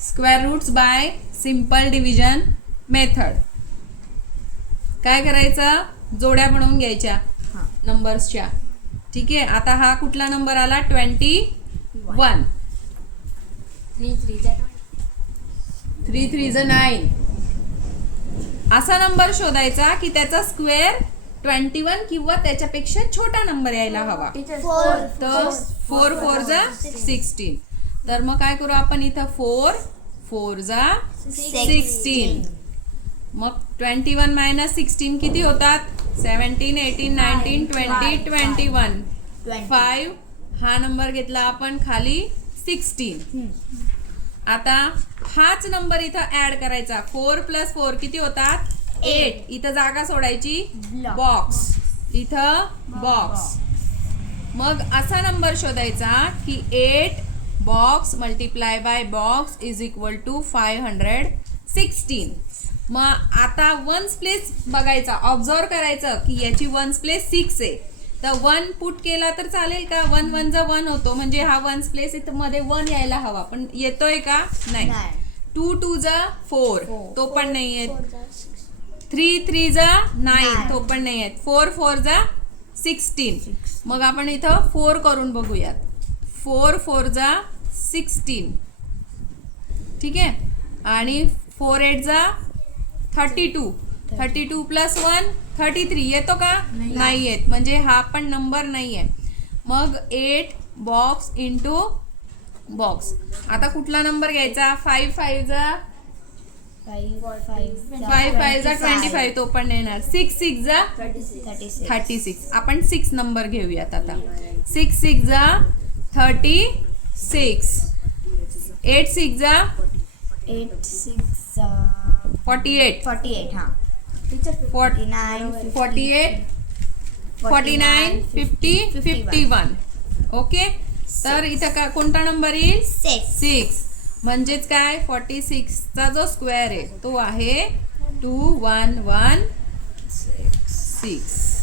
Square roots by simple division method. काय करायचं, जोड्या बनवून घ्यायच्या नंबर्सच्या. ठीक आहे. आता हा कुठला नंबर आला, 21. 3 3 9. असा नंबर शोधायचा की त्याचा स्क्वेअर 21 किंवा त्याच्यापेक्षा छोटा नंबर यायला हवा. तर 4 4 जा 16. तर मग काय करू आपण इथं, 4 4 जा 16. मग 21 मायनस 16 किती होतात, 17 18 19 20 21. 5 हा नंबर घेतला आपण खाली 16. आता हाच नंबर इथं ऍड करायचा. 4 + 4 किती होतात, 8. इथं जागा सोडायची, बॉक्स. इथं बॉक्स. मग असा नंबर शोधायचा की 8 box multiply by box is equal to 516. मग आता वन्स प्लेस बघायचा, ऑब्झर्व करायचं की याची वन्स प्लेस 6 आहे. तर 1 पुट केला तर चालेल का, 1 1 जा 1 होतो, म्हणजे हा वन्स प्लेस इथं मध्ये 1 यायला हवा, पण येतोय का, नाही. 2 2 जा 4 तो पण नाही येत. 3 3 जा 9 तो पण नाही येत. 4 4 जा 16. मग आपण इथं 4 करून बघूयात. 4 4 जा 16. ठीक आहे. आणि 4 8 जा 32. 32 + 1 33 येतो का, नाही येत, म्हणजे हा पण नंबर नाही आहे. मग 8 बॉक्स इंटू बॉक्स. आता कुठला नंबर घ्यायचा, 5 5 जा 25 तो पण नाही येणार. 6 6 जा 36. आपण 6 नंबर घेऊयात आता. 6 6 जा 36. 8 6 जा 48. 48 49 50 51. ओके. तर इथं का कोणता नंबर येईल, 6. म्हणजेच काय, 46 चा जो स्क्वेअर आहे तो आहे 2116.